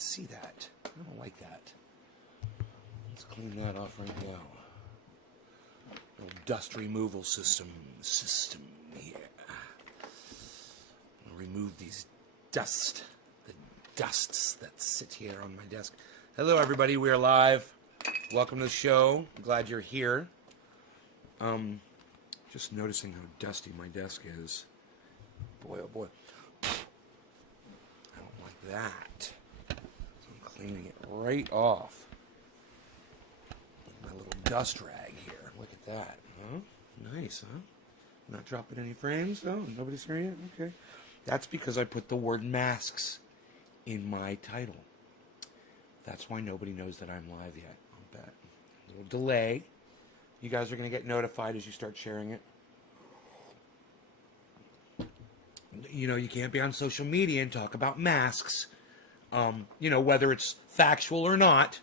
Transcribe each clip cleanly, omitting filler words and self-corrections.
can see that. I don't like that. Let's clean that off right now. Little dust removal system here. I'll remove these the dusts that sit here on my desk. Hello, everybody. We are live. Welcome to the show. I'm glad you're here. Just noticing how dusty my desk is. Boy, oh boy. I don't like that. So I'm cleaning it right off with my little dust rag here. Look at that. Huh? Nice, huh? Not dropping any frames? Oh, nobody's here yet? Okay. That's because I put the word masks in my title. That's why nobody knows that I'm live yet. I'll bet. A little delay. You guys are going to get notified as you start sharing it. You know, you can't be on social media and talk about masks. You know, whether it's factual or not.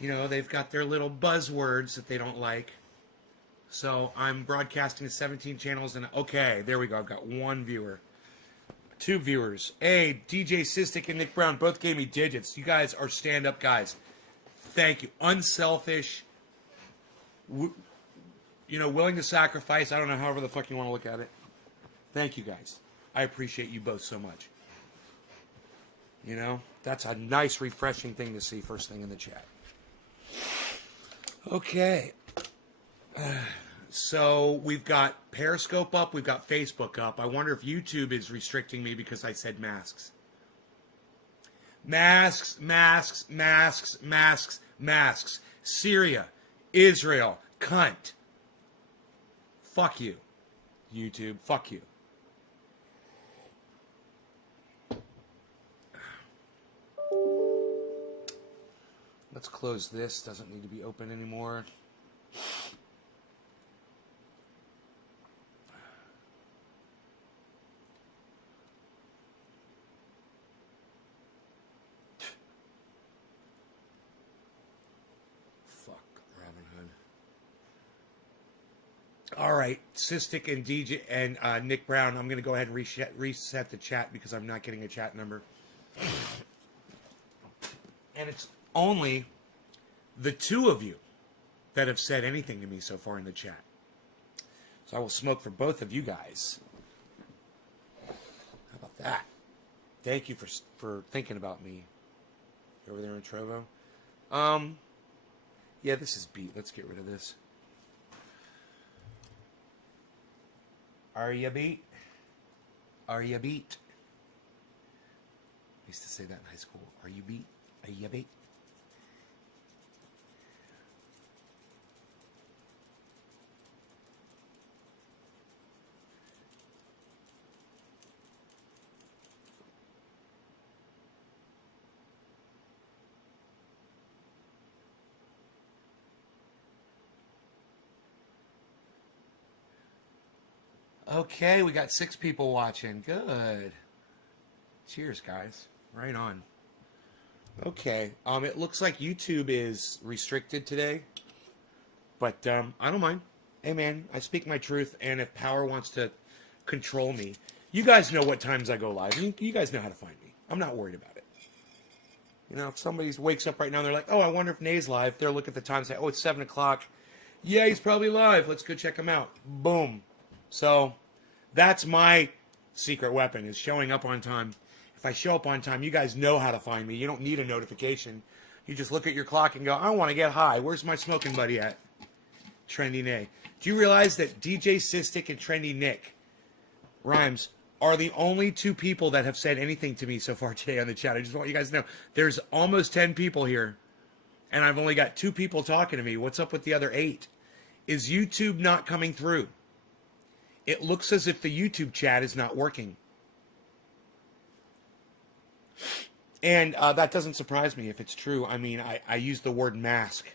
You know, they've got their little buzzwords that they don't like. So I'm broadcasting to 17 channels and okay, there we go. I've got one viewer. 2 viewers. Hey, DJ Sistik and Nick Brown both gave me digits. You guys are stand-up guys. Thank you. Unselfish. You know, willing to sacrifice. I don't know, however the fuck you want to look at it. Thank you guys. I appreciate you both so much. You know, that's a nice, refreshing thing to see first thing in the chat. Okay. So we've got Periscope up. We've got Facebook up. I wonder if YouTube is restricting me because I said masks. Masks, masks, masks, masks, masks. Syria. Israel. Cunt. Fuck you. YouTube. Fuck you. Let's close this. Doesn't need to be open anymore. Fuck, Robin Hood. All right, Sistik and DJ and Nick Brown. I'm going to go ahead and reset the chat because I'm not getting a chat number. And it's only the 2 of you that have said anything to me so far in the chat. So I will smoke for both of you guys. How about that? Thank you for thinking about me. Over there in Trovo. Yeah, this is beat. Let's get rid of this. Are you beat? Are you beat? I used to say that in high school. Are you beat? Are you beat? Okay, we got 6 people watching. Good. Cheers, guys. Right on. Okay. It looks like YouTube is restricted today. But I don't mind. Hey, man, I speak my truth. And if power wants to control me, you guys know what times I go live. You guys know how to find me. I'm not worried about it. You know, if somebody wakes up right now and they're like, oh, I wonder if Nay's live. They'll look at the time and say, oh, it's 7 o'clock. Yeah, he's probably live. Let's go check him out. Boom. So that's my secret weapon, is showing up on time. If I show up on time, you guys know how to find me. You don't need a notification. You just look at your clock and go, I want to get high. Where's my smoking buddy at? Trendy Nay. Do you realize that DJ Sistik and Trendy Nick Rhymes are the only 2 people that have said anything to me so far today on the chat? I just want you guys to know there's almost 10 people here, and I've only got 2 people talking to me. What's up with the other 8? Is YouTube not coming through? It looks as if the YouTube chat is not working. And that doesn't surprise me if it's true. I mean, I use the word mask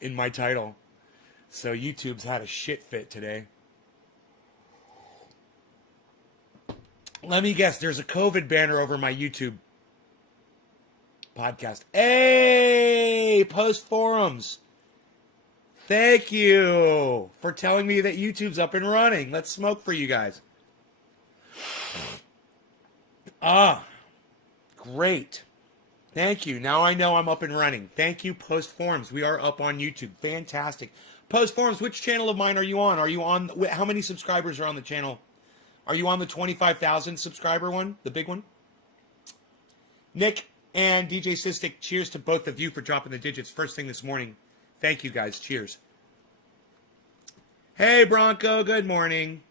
in my title. So YouTube's had a shit fit today. Let me guess, there's a COVID banner over my YouTube podcast. Hey, Post Forums. Thank you for telling me that YouTube's up and running. Let's smoke for you guys. Great. Thank you. Now I know I'm up and running. Thank you, Post Forums. We are up on YouTube. Fantastic. Post Forums, which channel of mine are you on? Are you on, how many subscribers are on the channel? Are you on the 25,000 subscriber one, the big one? Nick and DJ Sistik, cheers to both of you for dropping the digits first thing this morning. Thank you guys. Cheers. Hey, Bronco. Good morning.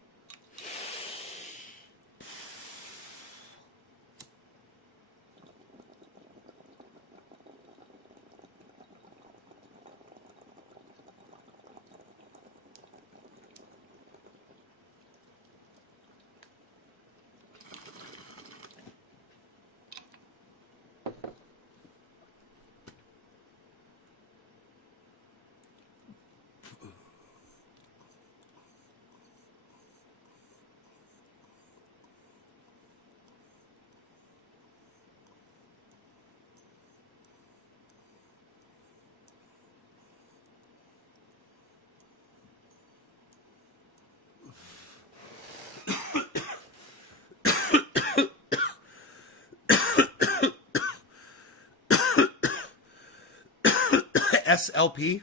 SLP?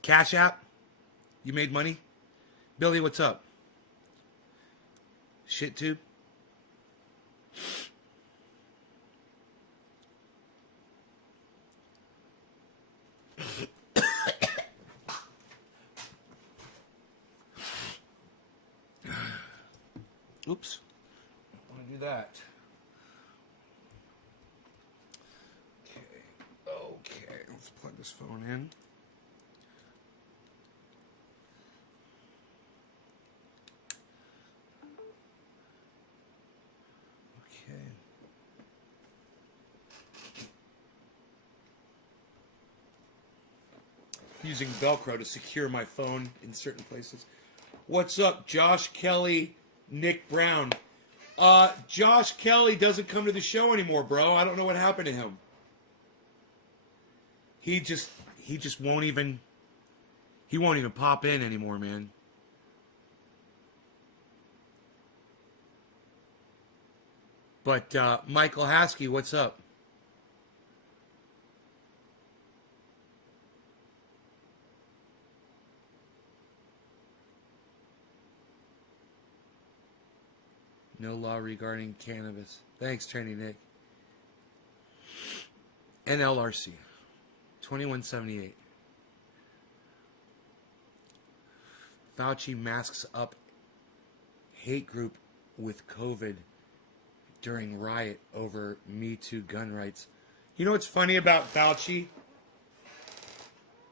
Cash App? You made money? Billy, what's up? Shit tube? Oops. I want to do that. Okay, let's plug this phone in. Okay. Using Velcro to secure my phone in certain places. What's up, Josh Kelly, Nick Brown? Josh Kelly doesn't come to the show anymore, bro. I don't know what happened to him. He just won't even pop in anymore, man. But Michael Haskey, what's up? No law regarding cannabis. Thanks, Trini Nick. NLRC 2178. Fauci masks up hate group with COVID during riot over Me Too gun rights. You know what's funny about Fauci?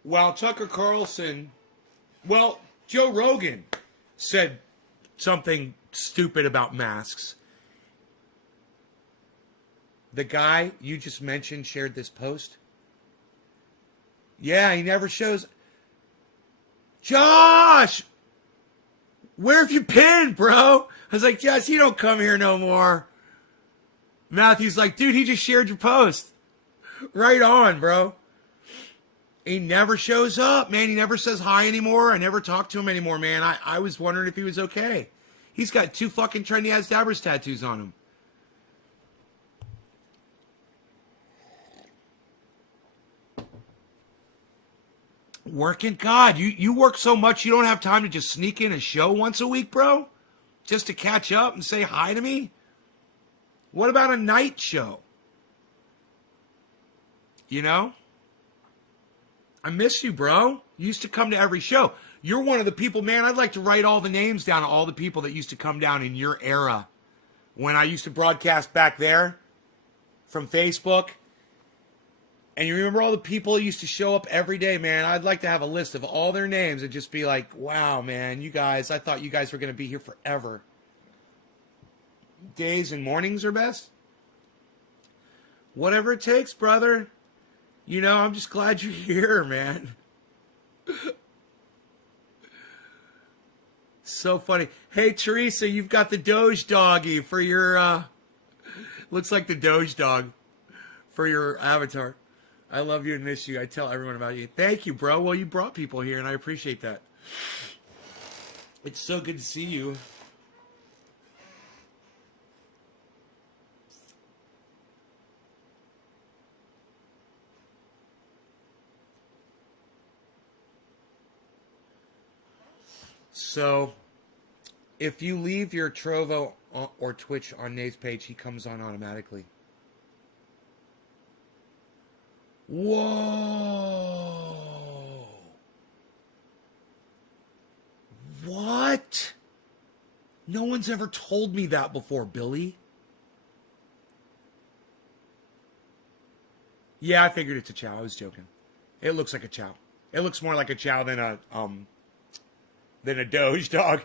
While Tucker Carlson, Joe Rogan said something stupid about masks. The guy you just mentioned shared this post. Yeah, he never shows. Josh! Where have you been, bro? I was like, Josh, he don't come here no more. Matthew's like, dude, he just shared your post. Right on, bro. He never shows up, man. He never says hi anymore. I never talk to him anymore, man. I was wondering if he was okay. He's got 2 fucking trendy ass dabbers tattoos on him. Working? God, you work so much you don't have time to just sneak in a show once a week, bro? Just to catch up and say hi to me? What about a night show? You know? I miss you, bro. You used to come to every show. You're one of the people, man, I'd like to write all the names down of all the people that used to come down in your era. When I used to broadcast back there from Facebook. And you remember all the people that used to show up every day, man? I'd like to have a list of all their names and just be like, wow, man, you guys, I thought you guys were going to be here forever. Days and mornings are best? Whatever it takes, brother. You know, I'm just glad you're here, man. So funny. Hey, Teresa, you've got the Doge doggy for your, looks like the Doge dog for your avatar. I love you and miss you. I tell everyone about you. Thank you, bro. Well, you brought people here, and I appreciate that. It's so good to see you. So, if you leave your Trovo or Twitch on Nate's page, he comes on automatically. Whoa! What? No one's ever told me that before, Billy. Yeah, I figured it's a chow. I was joking. It looks like a chow. It looks more like a chow than a Doge dog.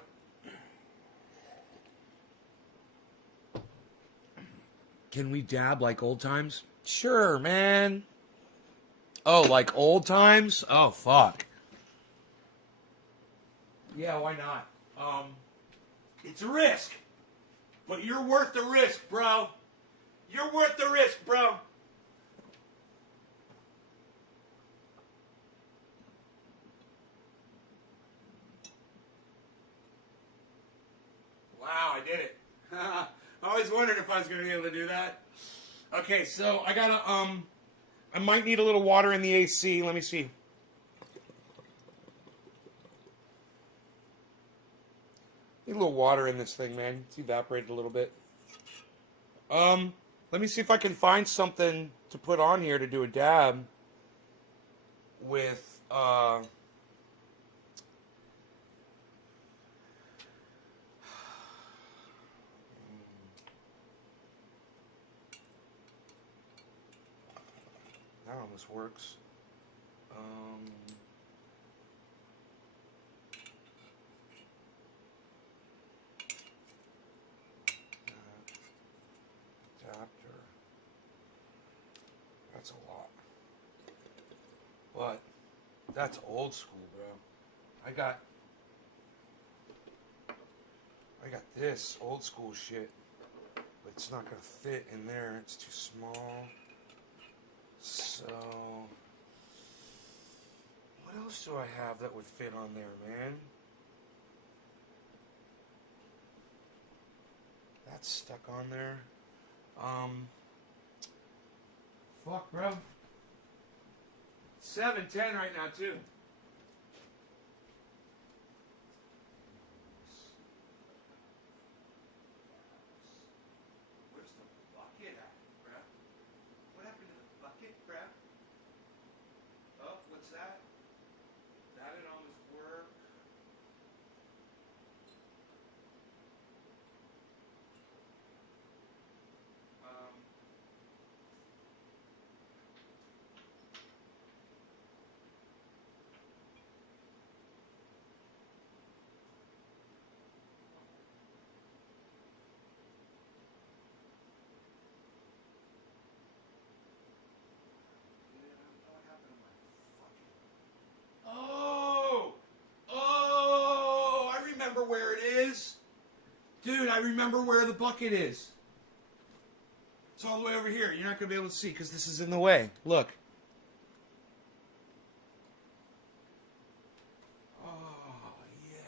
Can we dab like old times? Sure, man. Oh, like old times? Oh, fuck. Yeah, why not? It's a risk. But you're worth the risk, bro. You're worth the risk, bro. Wow, I did it. I always wondered if I was going to be able to do that. Okay, so I gotta, I might need a little water in the AC. Let me see. Need a little water in this thing, man. It's evaporated a little bit. Let me see if I can find something to put on here to do a dab with, that almost works. Adapter. That's a lot. But that's old school, bro. I got this old school shit, but it's not gonna fit in there. It's too small. So, what else do I have that would fit on there, man? That's stuck on there. Fuck, bro. 7:10 right now, too. Where's the bucket at, bro? What happened to the bucket, bro? Oh, what's that? That'd almost work. Oh, I remember where it is. Dude, I remember where the bucket is. It's all the way over here. You're not going to be able to see because this is in the way. Look. Oh, yeah.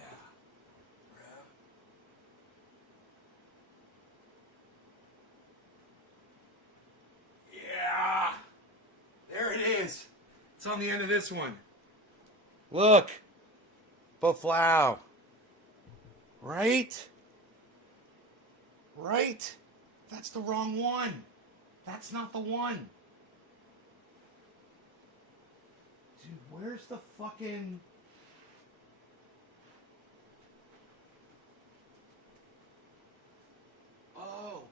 Yeah. There it is. It's on the end of this one. Look. Boflau. Right? Right? That's the wrong one. That's not the one. Dude, where's the fucking... Oh.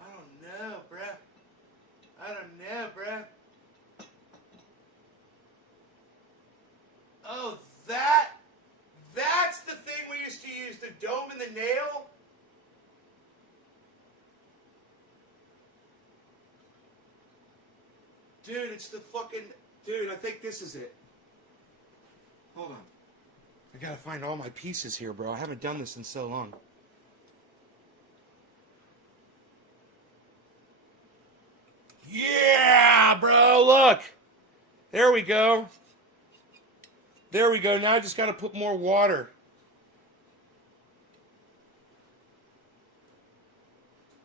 I don't know, bruh. I don't know, bruh. Oh, that's the thing we used to use, the dome and the nail? Dude, it's the fucking... Dude, I think this is it. Hold on. I gotta find all my pieces here, bro. I haven't done this in so long. Yeah, bro, look. There we go. There we go. Now I just got to put more water.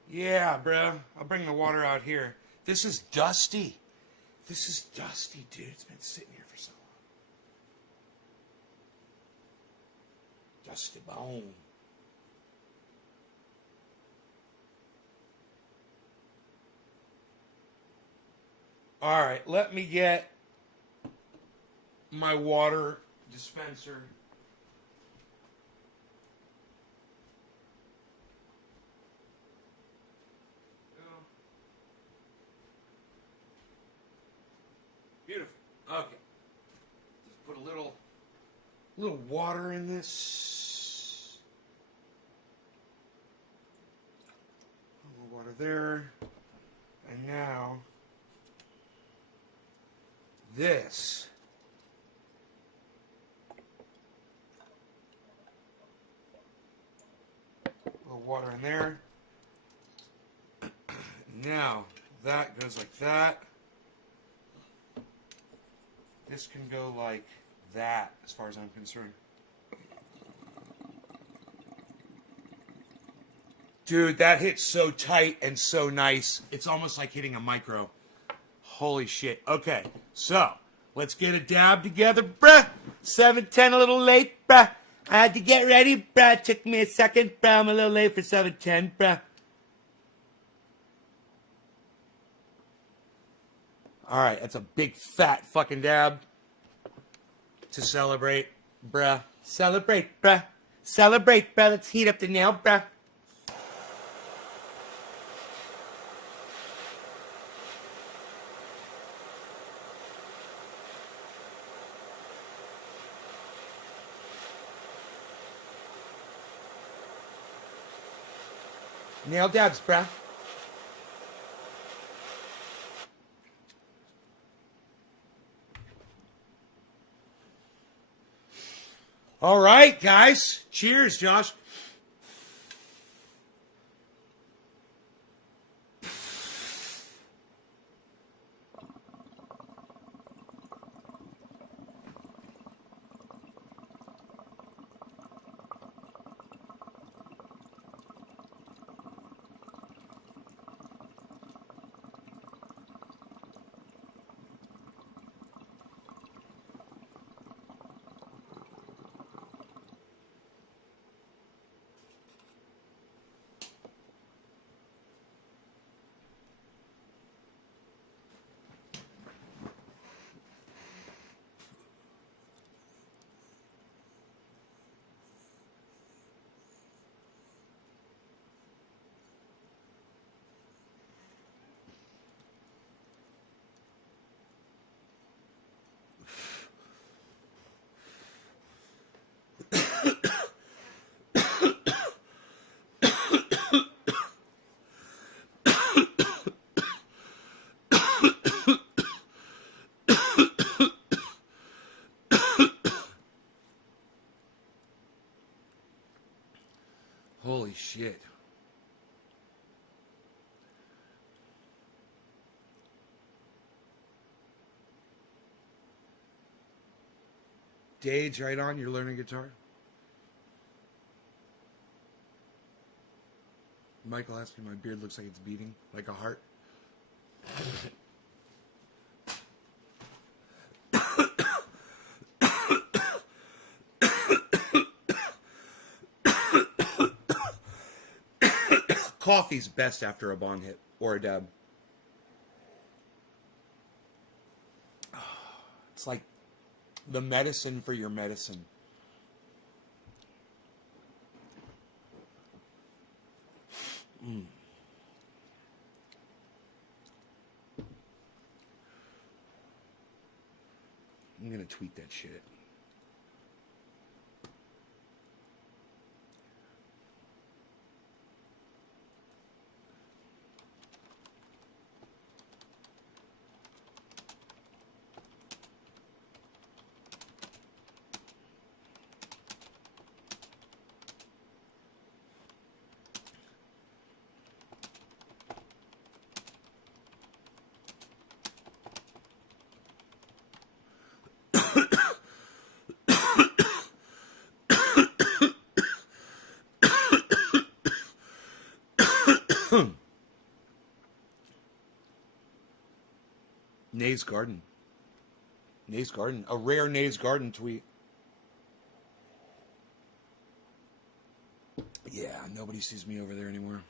Yeah, bro. I'll bring the water out here. This is dusty. This is dusty, dude. It's been sitting here for so long. Dusty bone. All right, let me get my water dispenser. Beautiful. Okay. Just put a little water in this. A little water there. And now this. A little water in there. Now that goes like that. This can go like that, as far as I'm concerned. Dude, that hits so tight and so nice. It's almost like hitting a micro. Holy shit. Okay, so let's get a dab together, bruh. 7:10, a little late, bruh. I had to get ready, bruh. Took me a second, bruh. I'm a little late for 7:10, bruh. All right, that's a big fat fucking dab to celebrate, bruh. Celebrate, bruh. Celebrate, bruh. Let's heat up the nail, bruh. Nail dabs, bruh. All right, guys. Cheers, Josh. Holy shit. Dage, right on. You're learning guitar. Michael asked me, my beard looks like it's beating like a heart. Coffee's best after a bong hit or a dab. It's like the medicine for your medicine. Mm. I'm gonna tweet that shit. Nays Garden. Nays Garden. A rare Nays Garden tweet. Yeah, nobody sees me over there anymore.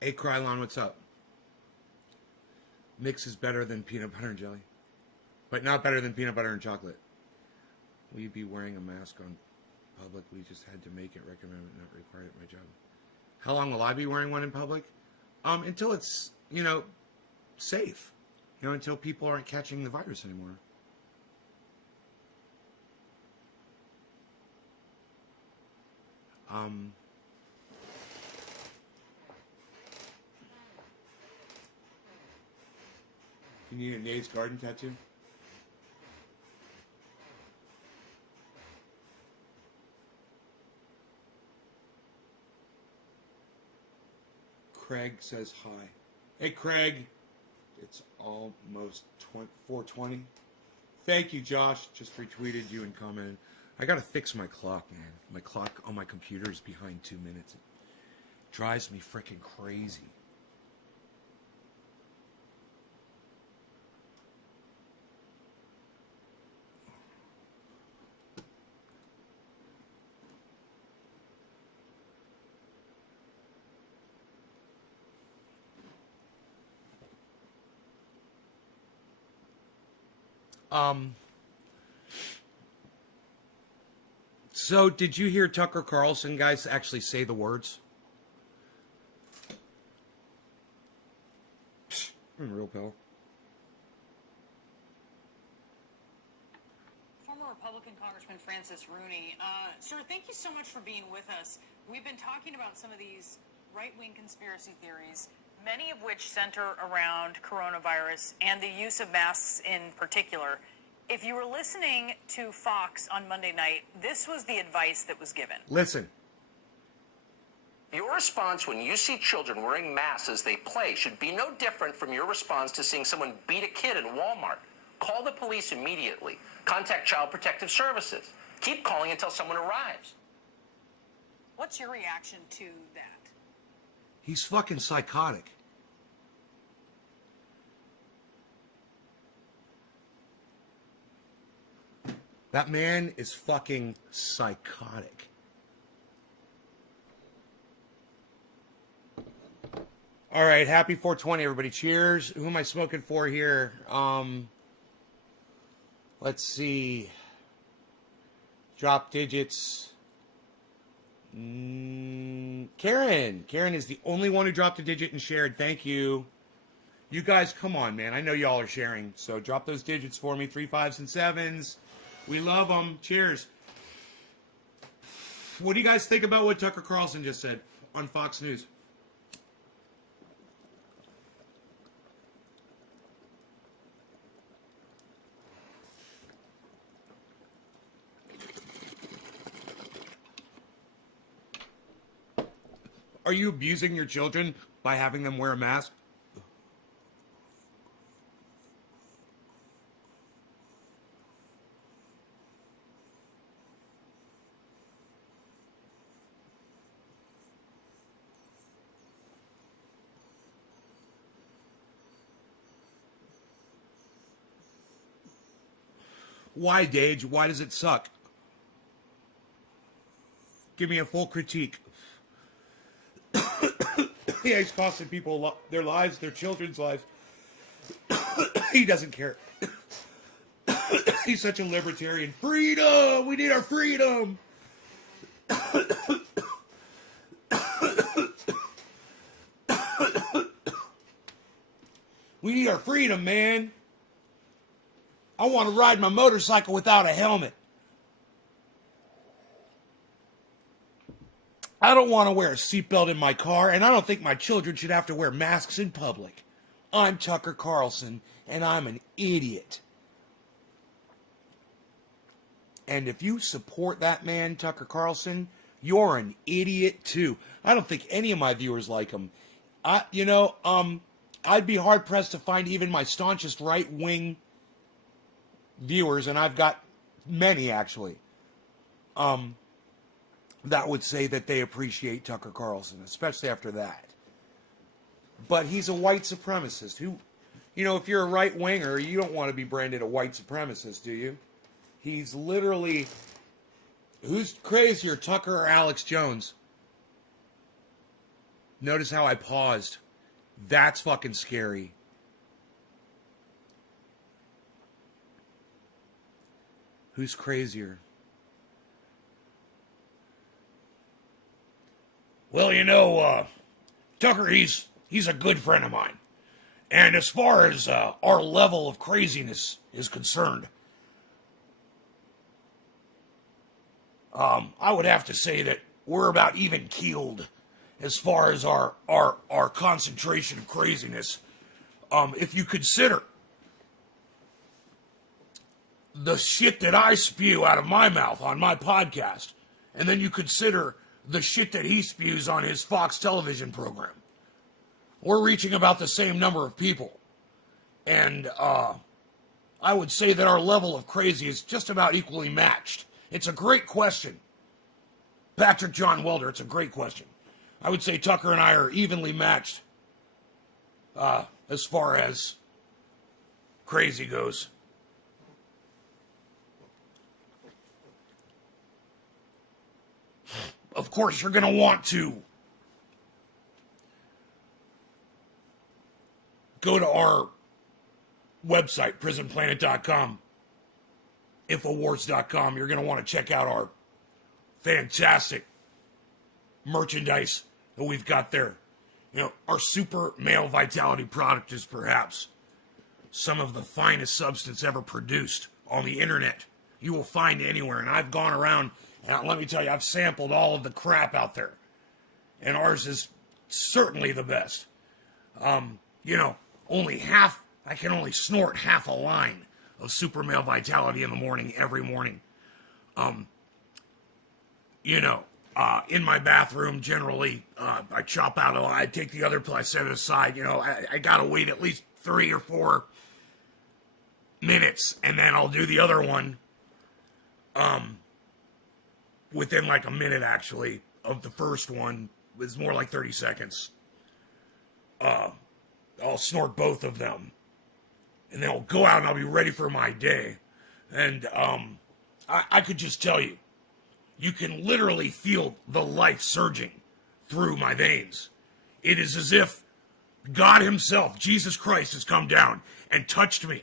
Hey, Krylon, what's up? Mix is better than peanut butter and jelly, but not better than peanut butter and chocolate. Will you be wearing a mask on public? We just had to make it recommended, not required at my job. How long will I be wearing one in public? Until it's, safe. Until people aren't catching the virus anymore. You need a Nate's Garden tattoo? Craig says hi. Hey, Craig. It's almost 4:20. Thank you, Josh. Just retweeted you and commented. I gotta fix my clock, man. My clock on my computer is behind 2 minutes. It drives me freaking crazy. So did you hear Tucker Carlson, guys, actually say the words? Real pal. Former Republican Congressman Francis Rooney. Sir, thank you so much for being with us. We've been talking about some of these right-wing conspiracy theories, many of which center around coronavirus and the use of masks in particular. If you were listening to Fox on Monday night, this was the advice that was given. Listen. Your response when you see children wearing masks as they play should be no different from your response to seeing someone beat a kid in Walmart. Call the police immediately. Contact Child Protective Services. Keep calling until someone arrives. What's your reaction to that? He's fucking psychotic. That man is fucking psychotic. All right, happy 420, everybody. Cheers. Who am I smoking for here? Let's see. Drop digits. Karen. Karen is the only one who dropped a digit and shared. Thank you. You guys, come on, man. I know y'all are sharing. So drop those digits for me. 3 5s and 7s. We love them. Cheers. What do you guys think about what Tucker Carlson just said on Fox News? Are you abusing your children by having them wear a mask? Why, Dage? Why does it suck? Give me a full critique. Yeah, he's costing people their lives, their children's lives. He doesn't care. He's such a libertarian. Freedom! We need our freedom! We need our freedom, man. I want to ride my motorcycle without a helmet. I don't want to wear a seatbelt in my car, and I don't think my children should have to wear masks in public. I'm Tucker Carlson, and I'm an idiot. And if you support that man, Tucker Carlson, You're an idiot too. I don't think any of my viewers like him. I'd be hard pressed to find even my staunchest right wing viewers, and I've got many actually, that would say that they appreciate Tucker Carlson, especially after that. But he's a white supremacist who, if you're a right winger, you don't want to be branded a white supremacist, do you? He's literally, who's crazier, Tucker or Alex Jones? Notice how I paused. That's fucking scary. Who's crazier? Well, Tucker, he's a good friend of mine. And as far as our level of craziness is concerned, I would have to say that we're about even keeled as far as our concentration of craziness. If you consider the shit that I spew out of my mouth on my podcast, and then you consider the shit that he spews on his Fox television program, we're reaching about the same number of people. And I would say that our level of crazy is just about equally matched. It's a great question. Patrick John Welder, it's a great question. I would say Tucker and I are evenly matched as far as crazy goes. Of course, you're going to want to go to our website, prisonplanet.com, infowars.com. You're going to want to check out our fantastic merchandise that we've got there. Our super male vitality product is perhaps some of the finest substance ever produced on the internet you will find anywhere. And I've gone around, and let me tell you, I've sampled all of the crap out there. And ours is certainly the best. I can only snort half a line of super male vitality in the morning, every morning. In my bathroom, generally, I chop out I take the other pill, I set it aside. I gotta wait at least 3 or 4 minutes, and then I'll do the other one, within like a minute, actually, of the first one. It's more like 30 seconds. I'll snort both of them, and then I'll go out and I'll be ready for my day. And I could just tell you, you can literally feel the life surging through my veins. It is as if God himself, Jesus Christ, has come down and touched me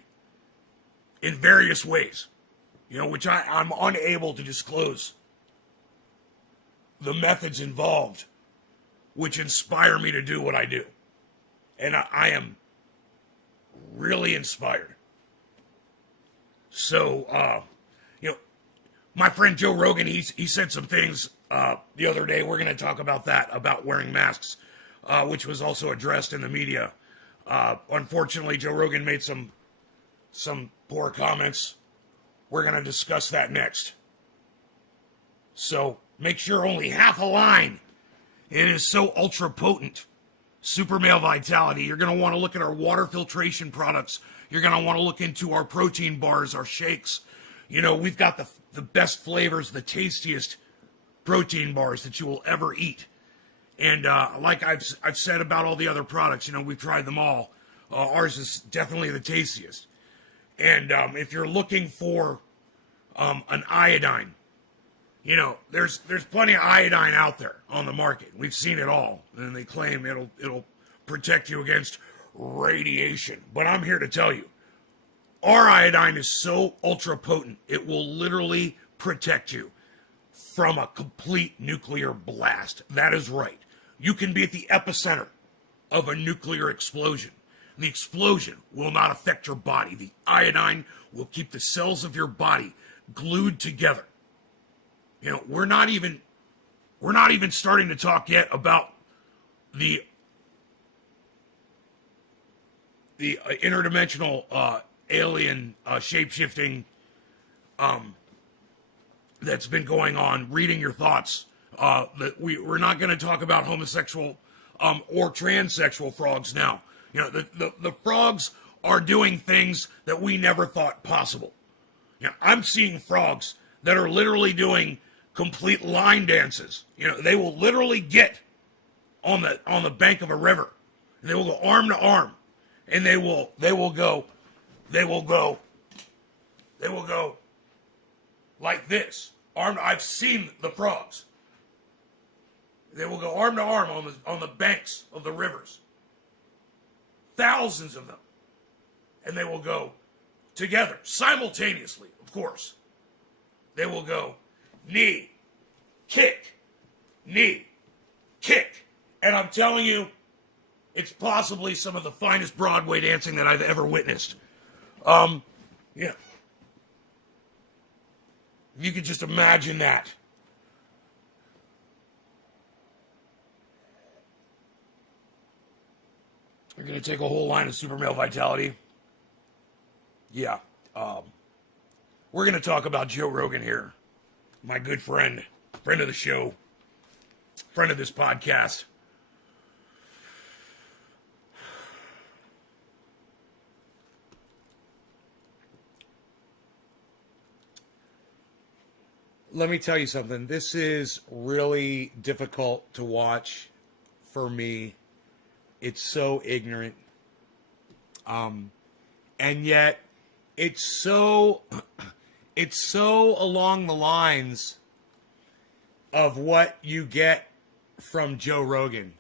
in various ways, which I'm unable to disclose the methods involved, which inspire me to do what I do. And I am really inspired. So, my friend Joe Rogan, he said some things the other day. We're going to talk about that, about wearing masks, which was also addressed in the media. Unfortunately, Joe Rogan made some poor comments. We're going to discuss that next. So make sure only half a line. It is so ultra potent. Super male vitality. You're going to want to look at our water filtration products. You're going to want to look into our protein bars, our shakes. We've got the best flavors, the tastiest protein bars that you will ever eat. And like I've said about all the other products, we've tried them all. Ours is definitely the tastiest. And if you're looking for an iodine, there's plenty of iodine out there on the market. We've seen it all, and they claim it'll protect you against radiation. But I'm here to tell you, our iodine is so ultra potent, it will literally protect you from a complete nuclear blast. That is right. You can be at the epicenter of a nuclear explosion. The explosion will not affect your body. The iodine will keep the cells of your body glued together. We're not even starting to talk yet about the interdimensional alien shape-shifting that's been going on, reading your thoughts, That we're not going to talk about homosexual or transsexual frogs now. You know, the frogs are doing things that we never thought possible. You know, I'm seeing frogs that are literally doing complete line dances. You know, they will literally get on the bank of a river. And they will go arm to arm, and they will go like this. I've seen the frogs. They will go arm to arm on the banks of the rivers. Thousands of them. And they will go together, simultaneously, of course. They will go knee, kick, knee, kick. And I'm telling you, it's possibly some of the finest Broadway dancing that I've ever witnessed. Yeah. You could just imagine that. We're going to take a whole line of Super Male Vitality. Yeah. We're going to talk about Joe Rogan here. My good friend of the show, friend of this podcast. Let me tell you something. This is really difficult to watch for me. It's so ignorant. And yet it's so along the lines of what you get from Joe Rogan.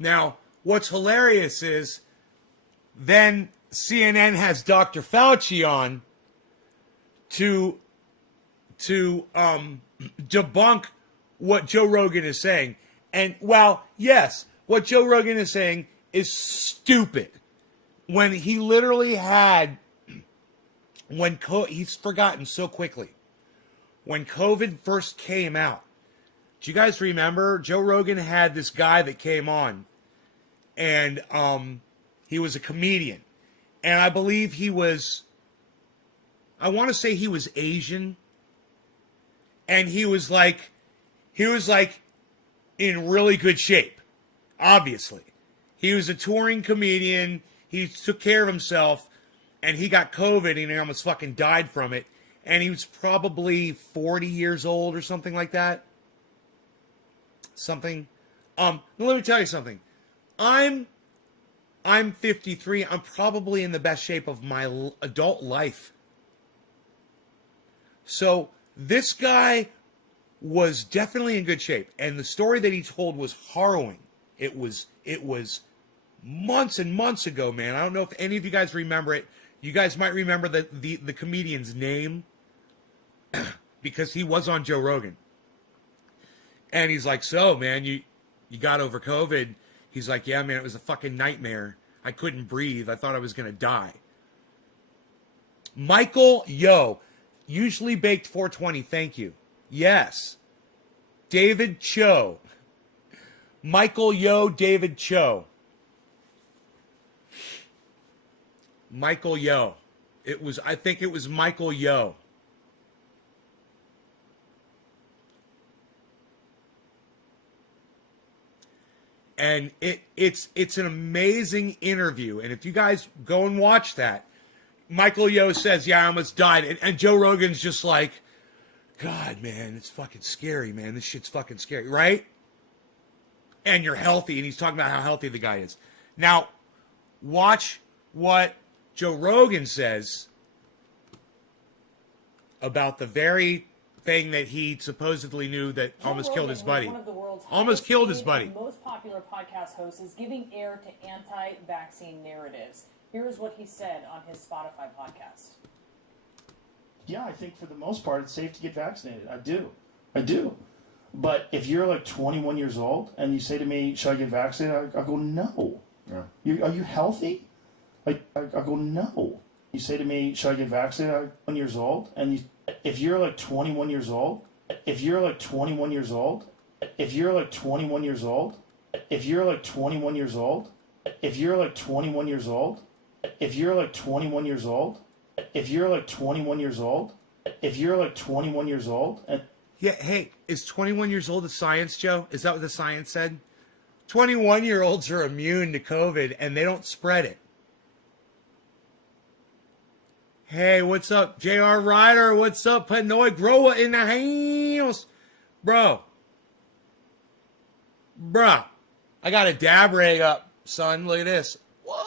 Now, what's hilarious is then CNN has Dr. Fauci on to debunk what Joe Rogan is saying. And while, yes, what Joe Rogan is saying is stupid. When he literally had, he's forgotten so quickly. When COVID first came out, do you guys remember? Joe Rogan had this guy that came on, and he was a comedian. And I believe I want to say he was Asian. And he was like in really good shape, obviously. He was a touring comedian. He took care of himself, and he got COVID, and he almost fucking died from it. And he was probably 40 years old or something like that. Let me tell you something. I'm 53. I'm probably in the best shape of my adult life. So this guy was definitely in good shape, and the story that he told was harrowing. It was months and months ago, man. I don't know if any of you guys remember it. You guys might remember the comedian's name because he was on Joe Rogan. And he's like, so, man, you got over COVID? He's like, yeah, man, it was a fucking nightmare. I couldn't breathe. I thought I was going to die. Michael Yo, usually baked 420, thank you. Yes. David Cho. Michael Yo, David Cho. Michael Yo. I think it was Michael Yo. And it's an amazing interview. And if you guys go and watch that, Michael Yo says, yeah, I almost died. And Joe Rogan's just like, God, man, it's fucking scary, man. This shit's fucking scary, right? And you're healthy. And he's talking about how healthy the guy is. Now, watch what Joe Rogan says about the very thing that he supposedly knew that almost killed his buddy. Almost killed his buddy. Most popular podcast host is giving air to anti-vaccine narratives. Here's what he said on his Spotify podcast. Yeah, I think for the most part it's safe to get vaccinated. I do. But if you're like 21 years old and you say to me, should I get vaccinated? I go, no. Yeah. Are you healthy? I go, no. You say to me, should I get vaccinated? I'm 1 years old. And if you're like 21 years old, if you're like 21 years old, if you're like 21 years old, if you're like 21 years old, if you're like 21 years old, if you're like 21 years old, if you're like 21 years old, if you're like 21 years old, and Yeah, hey, is 21 years old a science, Joe? Is that what the science said? 21-year-olds are immune to COVID and they don't spread it. Hey, what's up, JR Ryder? What's up, Panoy Grower in the house? Bro. I got a dab rig up, son. Look at this. Whoa.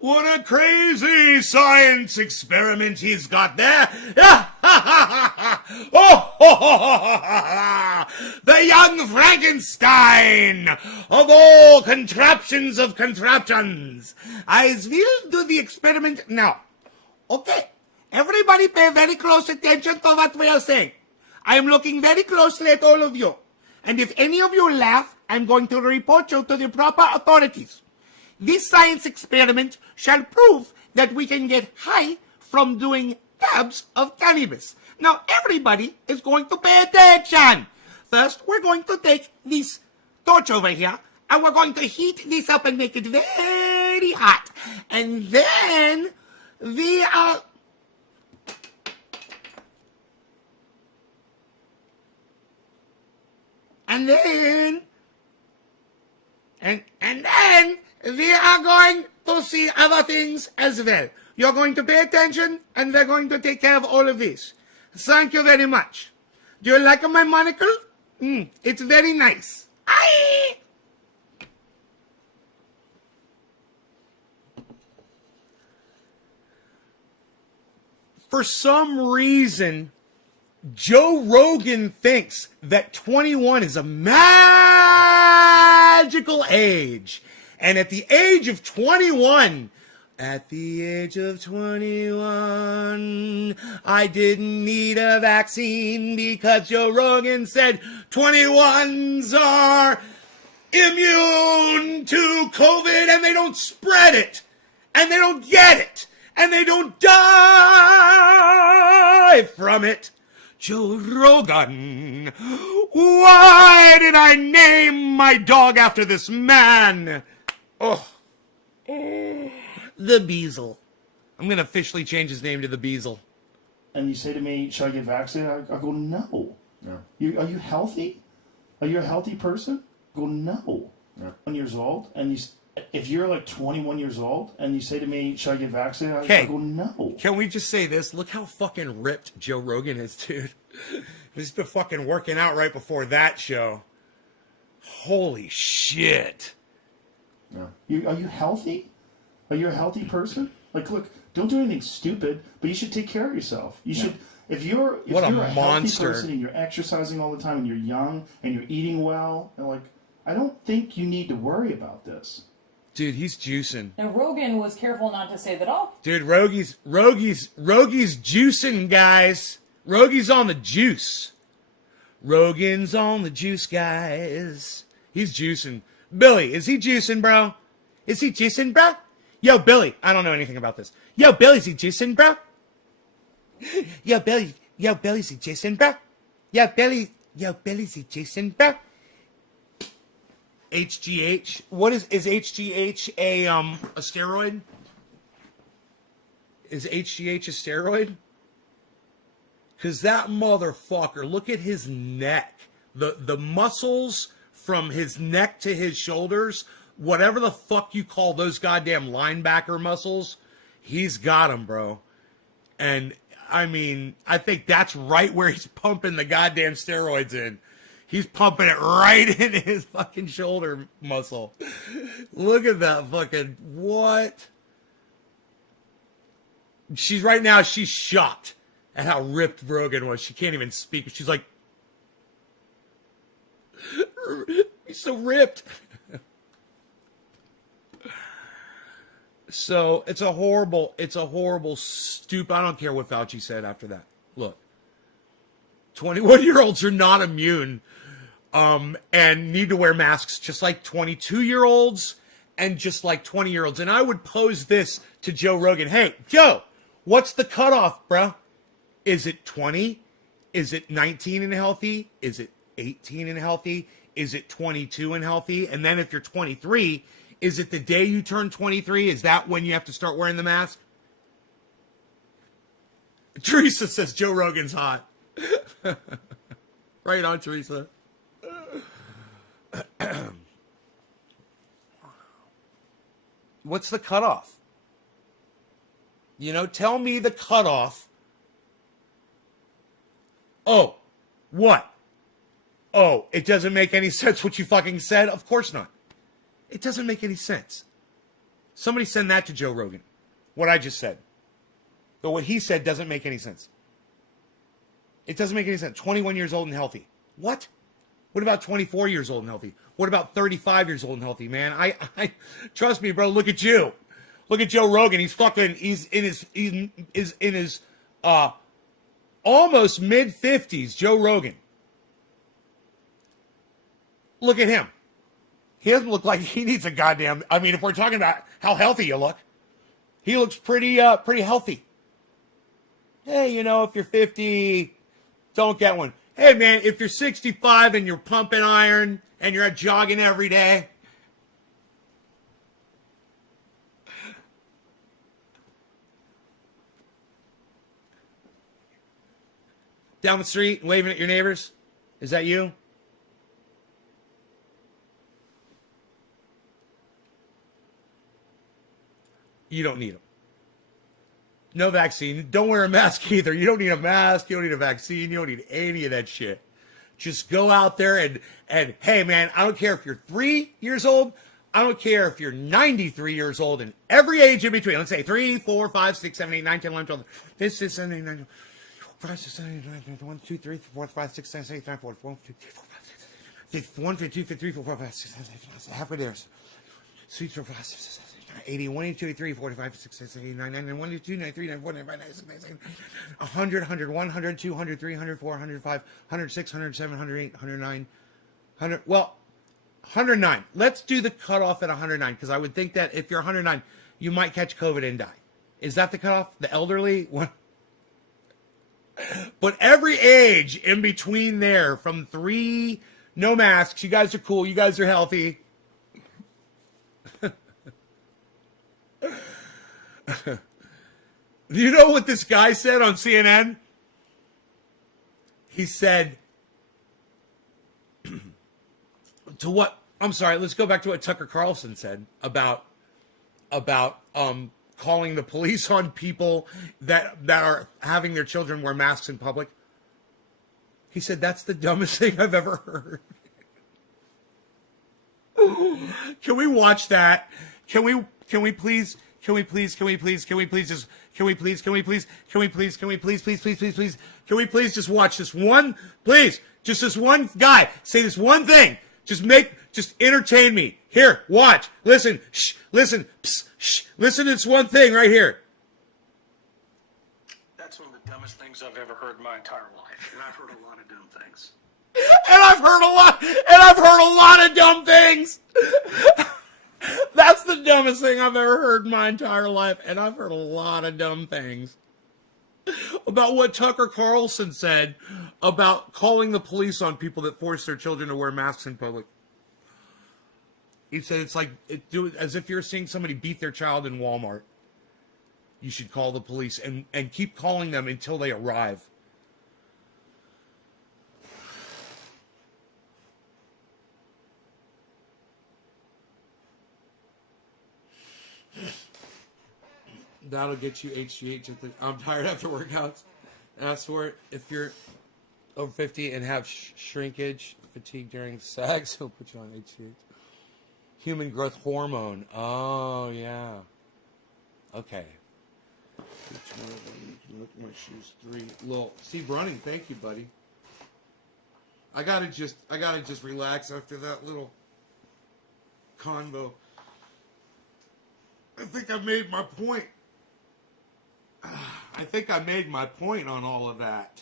What a crazy science experiment he's got there. The young Frankenstein of all contraptions of contraptions. I will do the experiment now. Okay, everybody pay very close attention to what we are saying. I am looking very closely at all of you. And if any of you laugh, I'm going to report you to the proper authorities. This science experiment shall prove that we can get high from doing dabs of cannabis. Now, everybody is going to pay attention. First, we're going to take this torch over here, and we're going to heat this up and make it very hot. And then we are... And then we are going to see other things as well. You're going to pay attention, and we're going to take care of all of this. Thank you very much. Do you like my monocle? It's very nice. Aye! For some reason, Joe Rogan thinks that 21 is a magical age. And at the age of 21, I didn't need a vaccine because Joe Rogan said 21s are immune to COVID and they don't spread it. And they don't get it. And they don't die from it. Joe Rogan. Why did I name my dog after this man? Oh. The Beazle. I'm going to officially change his name to the Beazle. and you say to me, should I get vaccinated? I go, no. No. Are you healthy? Are you a healthy person? I go, no. No. 1 years old, and if you're like 21 years old, and you say to me, should I get vaccinated? Okay. I go, no. Can we just say this? Look how fucking ripped Joe Rogan is, dude. He's been fucking working out right before that show. Holy shit. Are you healthy? Are you a healthy person? Like, look, don't do anything stupid, but you should take care of yourself. You should, if you're What a healthy monster. person and you're exercising all the time and you're young and you're eating well, and like, I don't think you need to worry about this. Dude, he's juicing. Now, Rogan was careful not to say that, oh, Dude, Rogi's juicing, guys. Rogi's on the juice. Rogan's on the juice, guys. He's juicing. Billy, is he juicing, bro? Is he juicing, bro? Yo, Billy, I don't know anything about this. Yo, Billy, is he juicing, bro? Yo, Billy's he juicing, bro? Billy's he juicing, bro? HGH. What is HGH a steroid? Is HGH a steroid? Cause that motherfucker, look at his neck. The muscles from his neck to his shoulders, whatever the fuck you call those goddamn linebacker muscles, he's got them, bro. And I mean, I think that's right where he's pumping the goddamn steroids in. He's pumping it right in his fucking shoulder muscle. Look at that fucking, what? She's shocked at how ripped Rogan was. She can't even speak. She's like, he's so ripped. So it's a horrible, stupid, I don't care what Fauci said after that. Look, 21-year-olds are not immune and need to wear masks just like 22-year-olds and just like 20-year-olds. And I would pose this to Joe Rogan. Hey, Joe, what's the cutoff, bro? Is it 20? Is it 19 and healthy? Is it 18 and healthy? Is it 22 and healthy? And then if you're 23, is it the day you turn 23? Is that when you have to start wearing the mask? Teresa says Joe Rogan's hot. Right on, Teresa. What's the cutoff? You know, tell me the cutoff. Oh, what? Oh, it doesn't make any sense what you fucking said? Of course not. It doesn't make any sense. Somebody send that to Joe Rogan. What I just said. But what he said doesn't make any sense. It doesn't make any sense. 21 years old and healthy. What? What about 24 years old and healthy? What about 35 years old and healthy, man? I trust me, bro. Look at you. Look at Joe Rogan. He's in his almost mid-50s, Joe Rogan. Look at him. He doesn't look like he needs a goddamn... I mean, if we're talking about how healthy you look, he looks pretty healthy. Hey, you know, if you're 50, don't get one. Hey, man, if you're 65 and you're pumping iron and you're out jogging every day... Down the street, waving at your neighbors? Is that you? You don't need them. No vaccine. Don't wear a mask either. You don't need a mask. You don't need a vaccine. You don't need any of that shit. Just go out there and hey, man, I don't care if you're 3 years old. I don't care if you're 93 years old and every age in between. Let's say 3, 4, 5, 6, 7, 8, 9, 10, 11, 12. This is 7, 8, 9, 5, 6, 7, 8, 9, 1, 2, 3, 4, 5, 6, 7, 8, 9, 4, 1, 2, 3, 4, 5, 6, 1, 2, 3, 4, 5, 6, 7, 8, 9, halfway there. Sweet 4, 5, 6, 7, 80, 1, 2, 3, 4, 5, 6, 7, 8, 9, 9, 1, 2, 9, 3, 9, 4, 9, 5, 9, 6, 9, 7, 100, 100, 100, 2, 100, 3, 100, 4, 105, 106, 107, 108, 109, 100, well, 109. Let's do the cutoff at 109, because I would think that if you're 109, you might catch COVID and die. Is that the cutoff? The elderly? What? But every age in between there, from 3, no masks, you guys are cool, you guys are healthy. You know what this guy said on CNN? He said, to what, I'm sorry, let's go back to what Tucker Carlson said about calling the police on people that are having their children wear masks in public. He said, that's the dumbest thing I've ever heard. Can we watch that? Can we please just watch this one, please, just this one guy say this one thing. Just entertain me. Here, watch, listen, shh, listen, psst, shh, listen to this one thing right here. That's one of the dumbest things I've ever heard in my entire life, and I've heard a lot of dumb things. And I've heard a lot of dumb things. That's the dumbest thing I've ever heard in my entire life, and I've heard a lot of dumb things. About what Tucker Carlson said about calling the police on people that force their children to wear masks in public. He said it's like, as if you're seeing somebody beat their child in Walmart. You should call the police and keep calling them until they arrive. That'll get you HGH. I'm tired after workouts. Ask for it. If you're over 50 and have shrinkage, fatigue during sex, he'll put you on HGH. Human growth hormone. Oh, yeah. Okay. Look at my shoes. 3. Lil. Steve Running, thank you, buddy. I gotta just relax after that little convo. I think I made my point. I think I made my point on all of that.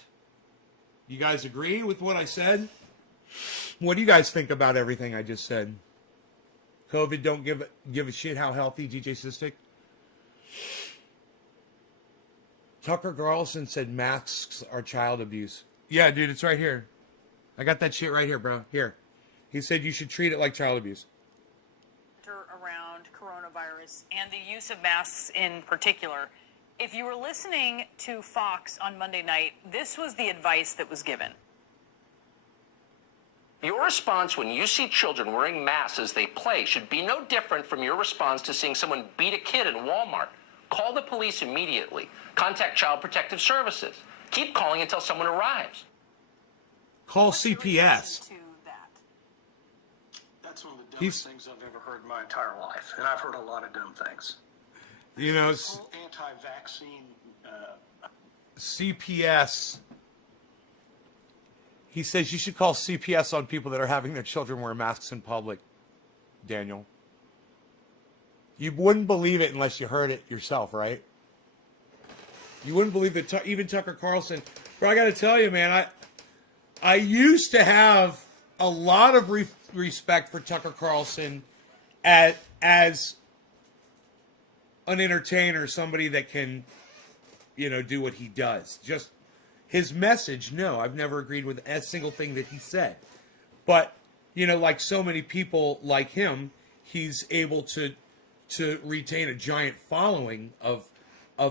You guys agree with what I said? What do you guys think about everything I just said? COVID don't give a shit how healthy DJ Sistik. Tucker Carlson said masks are child abuse. Yeah, dude, it's right here. I got that shit right here, bro. Here. He said you should treat it like child abuse. Around coronavirus and the use of masks in particular. If you were listening to Fox on Monday night, this was the advice that was given. Your response when you see children wearing masks as they play should be no different from your response to seeing someone beat a kid in Walmart. Call the police immediately. Contact Child Protective Services. Keep calling until someone arrives. Call What's your CPS. reaction to that? That's one of the dumbest things I've ever heard in my entire life, and I've heard a lot of dumb things. You know, This whole anti-vaccine. CPS. He says you should call CPS on people that are having their children wear masks in public, Daniel. You wouldn't believe it unless you heard it yourself, right? You wouldn't believe that even Tucker Carlson. But I got to tell you, man, I used to have a lot of respect for Tucker Carlson as an entertainer, somebody that can, do what he does. Just his message, no, I've never agreed with a single thing that he said. But, like so many people like him, he's able to retain a giant following of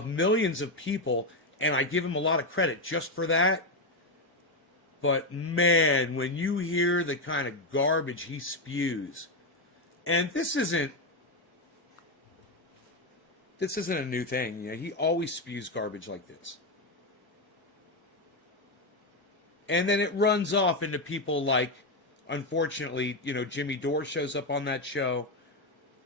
millions of people, and I give him a lot of credit just for that. But man, when you hear the kind of garbage he spews, and this isn't a new thing. He always spews garbage like this. And then it runs off into people like, unfortunately, Jimmy Dore shows up on that show.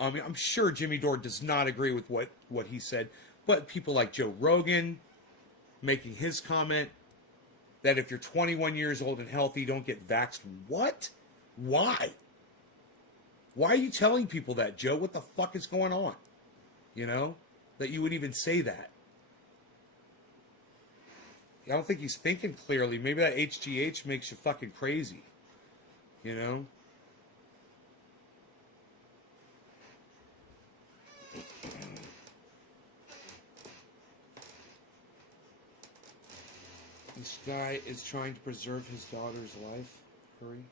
I'm sure Jimmy Dore does not agree with what he said, but people like Joe Rogan making his comment that if you're 21 years old and healthy, don't get vaxxed. What? Why? Why are you telling people that, Joe? What the fuck is going on? That you would even say that. I don't think he's thinking clearly. Maybe that HGH makes you fucking crazy. This guy is trying to preserve his daughter's life. Hurry.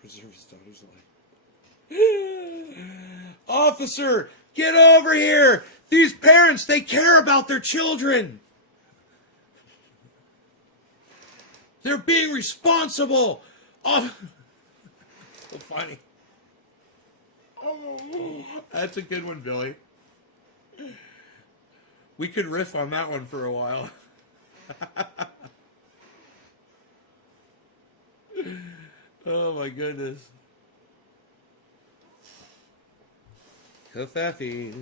Preserve his daughter's life. Officer, get over here! These parents, they care about their children! They're being responsible! Oh, so funny. Oh, that's a good one, Billy. We could riff on that one for a while. Oh my goodness. Kafefi.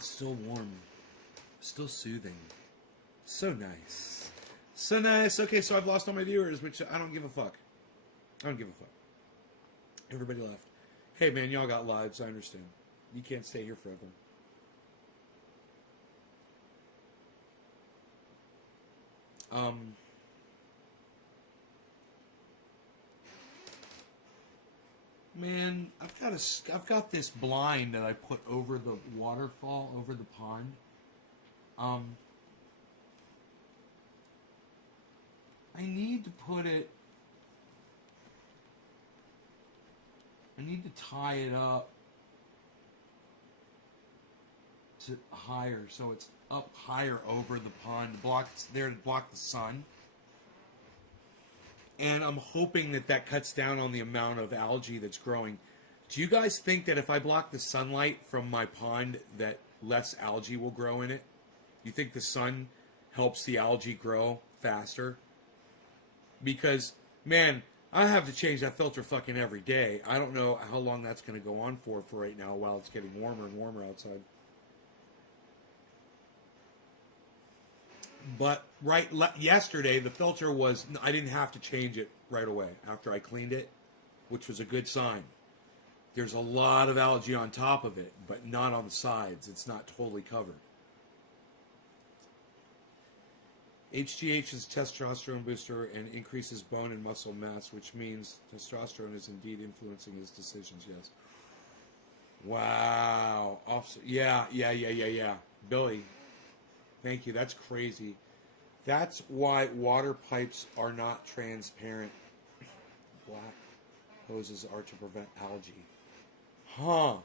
Still warm. Still soothing. So nice. So nice. Okay, so I've lost all my viewers, which I don't give a fuck. I don't give a fuck. Everybody left. Hey man, y'all got lives, I understand. You can't stay here forever. Man, I've got this blind that I put over the waterfall, over the pond. I need to tie it up to higher, so it's up higher over the pond, to block the sun. And I'm hoping that cuts down on the amount of algae that's growing. Do you guys think that if I block the sunlight from my pond, that less algae will grow in it? You think the sun helps the algae grow faster? Because, man, I have to change that filter fucking every day. I don't know how long that's going to go on for right now while it's getting warmer and warmer outside. But yesterday, the filter I didn't have to change it right away after I cleaned it, which was a good sign. There's a lot of algae on top of it, but not on the sides. It's not totally covered. HGH is a testosterone booster and increases bone and muscle mass, which means testosterone is indeed influencing his decisions. Yes. Wow. Officer. Yeah. Billy, thank you. That's crazy. That's why water pipes are not transparent. Black hoses are to prevent algae. Huh.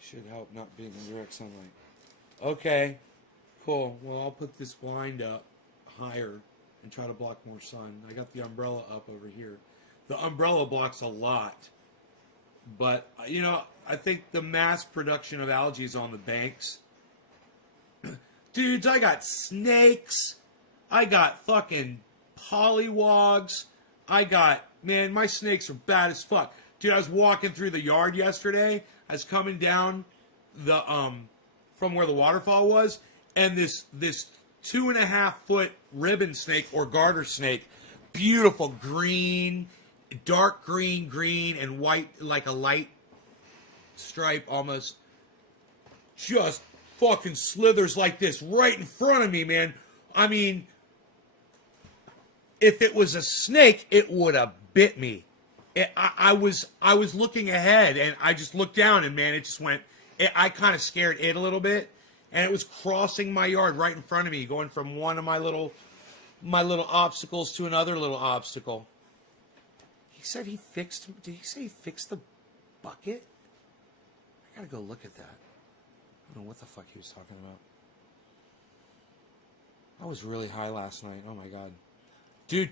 Should help not being in direct sunlight. Okay. Cool. Well, I'll put this blind up higher and try to block more sun. I got the umbrella up over here. The umbrella blocks a lot. But, you know, I think the mass production of algae is on the banks. Dudes, I got snakes. I got fucking pollywogs. Man, my snakes are bad as fuck. Dude, I was walking through the yard yesterday. I was coming down the, from where the waterfall was, and this 2.5 foot ribbon snake or garter snake, beautiful green, dark green and white, like a light stripe almost, just fucking slithers like this right in front of me, man. I mean, if it was a snake, it would have bit me. I was looking ahead, and I just looked down, and man, it just went. I kind of scared it a little bit, and it was crossing my yard right in front of me, going from one of my little obstacles to another little obstacle. He said he fixed. Did he say he fixed the bucket? I gotta go look at that. I don't know what the fuck he was talking about. I was really high last night. Oh my god, dude!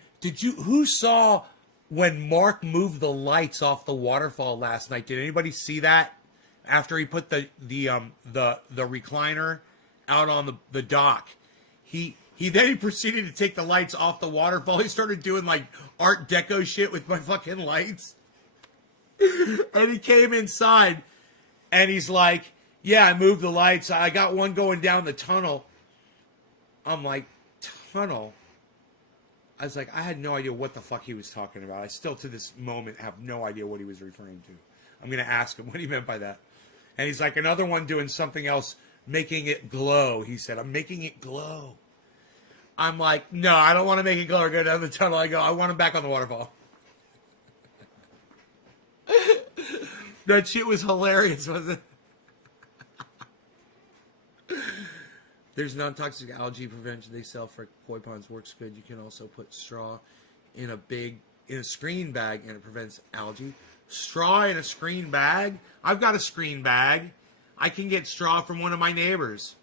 Who saw when Mark moved the lights off the waterfall last night? Did anybody see that? After he put the recliner out on the dock, he then proceeded to take the lights off the waterfall. He started doing like Art Deco shit with my fucking lights. And he came inside and he's like, yeah, I moved the lights. I got one going down the tunnel. I'm like, tunnel? I was like, I had no idea what the fuck he was talking about. I still, to this moment, have no idea what he was referring to. I'm going to ask him what he meant by that. And he's like, another one doing something else, making it glow. He said, I'm making it glow. I'm like, no, I don't want to make it glow or go down the tunnel. I want him back on the waterfall. That shit was hilarious, wasn't it? There's non-toxic algae prevention they sell for koi ponds. Works good. You can also put straw in a screen bag, and it prevents algae. Straw in a screen bag? I've got a screen bag. I can get straw from one of my neighbors.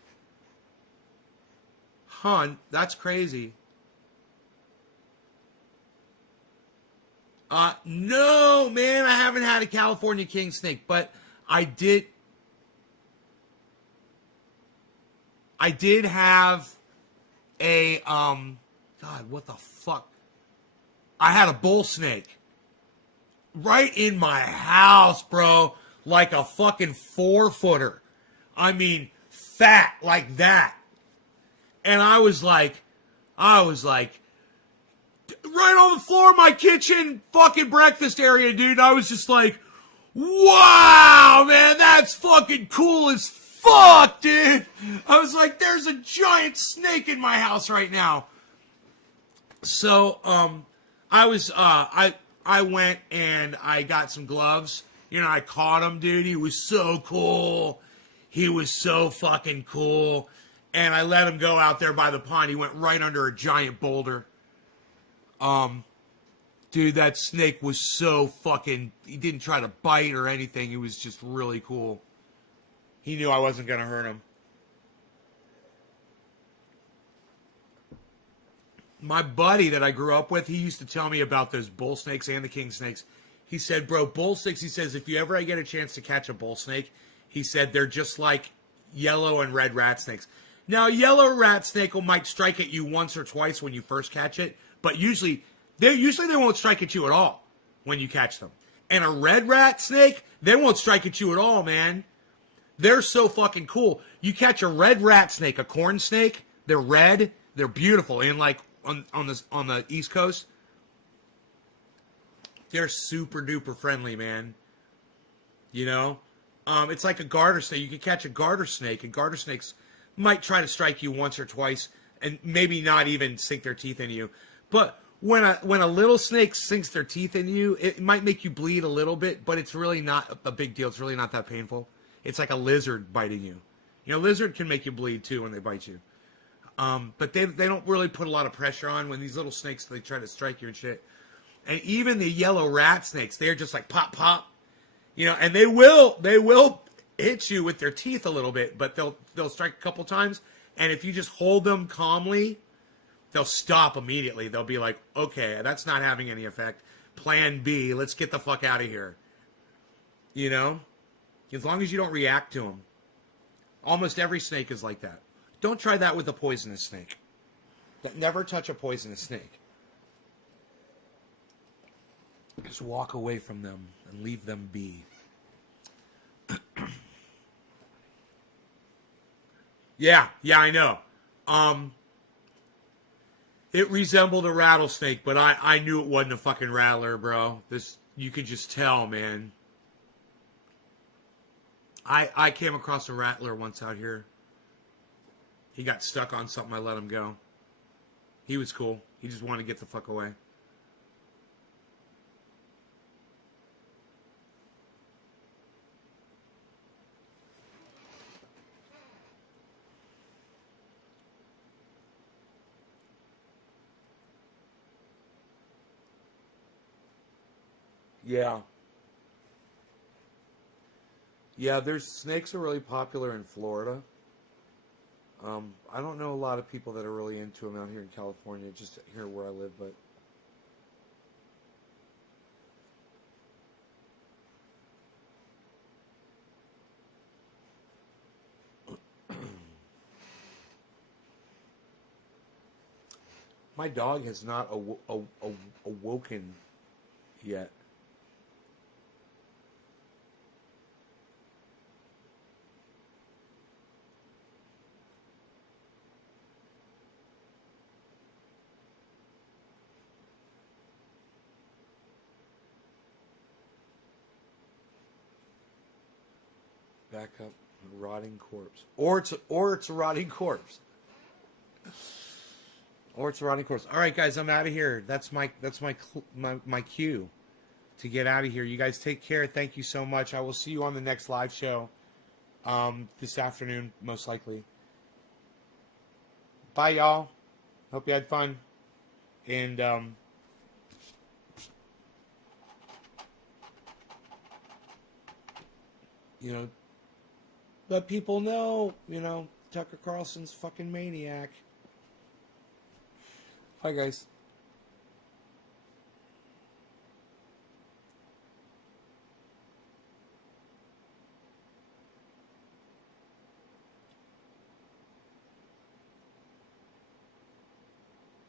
Huh, that's crazy. No, man, I haven't had a California king snake, but I did have a, God, what the fuck? I had a bull snake right in my house, bro, like a fucking 4-footer. I mean, fat like that. And I was like, right on the floor of my kitchen fucking breakfast area, dude. I was just like, wow, man, that's fucking cool as fuck, dude. I was like, there's a giant snake in my house right now. So, I went and I got some gloves. You know, I caught him, dude. He was so cool. He was so fucking cool. And I let him go out there by the pond. He went right under a giant boulder. Dude, that snake was so fucking... He didn't try to bite or anything. He was just really cool. He knew I wasn't going to hurt him. My buddy that I grew up with, he used to tell me about those bull snakes and the king snakes. He said, bro, bull snakes, he says, if you ever get a chance to catch a bull snake, he said, they're just like yellow and red rat snakes. Now, a yellow rat snake might strike at you once or twice when you first catch it, but usually they won't strike at you at all when you catch them. And a red rat snake, they won't strike at you at all, man. They're so fucking cool. You catch a red rat snake, a corn snake, they're red, they're beautiful, and like on the East Coast, they're super duper friendly, man. You know, it's like a garter snake. You can catch a garter snake, and garter snakes, might try to strike you once or twice and maybe not even sink their teeth in you. But when a little snake sinks their teeth in you, it might make you bleed a little bit, but it's really not a big deal. It's really not that painful. It's like a lizard biting you. You know, lizard can make you bleed too when they bite you. But they don't really put a lot of pressure on. When these little snakes, they try to strike you and shit. And even the yellow rat snakes, they're just like pop, pop. You know, and they will hit you with their teeth a little bit, but they'll strike a couple times. And if you just hold them calmly, they'll stop immediately. They'll be like, okay, that's not having any effect. Plan B, let's get the fuck out of here. You know? As long as you don't react to them. Almost every snake is like that. Don't try that with a poisonous snake. Never touch a poisonous snake. Just walk away from them and leave them be. Yeah, I know. It resembled a rattlesnake, but I knew it wasn't a fucking rattler, bro. You could just tell, man. I came across a rattler once out here. He got stuck on something, I let him go. He was cool. He just wanted to get the fuck away. Yeah. Yeah, snakes are really popular in Florida. I don't know a lot of people that are really into them out here in California, just here where I live, but my dog has not awoken yet. Back up, a rotting corpse, or it's a rotting corpse, or it's a rotting corpse. All right, guys, I'm out of here. That's my cue to get out of here. You guys take care. Thank you so much. I will see you on the next live show, this afternoon, most likely. Bye, y'all. Hope you had fun, and you know. Let people know, Tucker Carlson's fucking maniac. Bye, guys.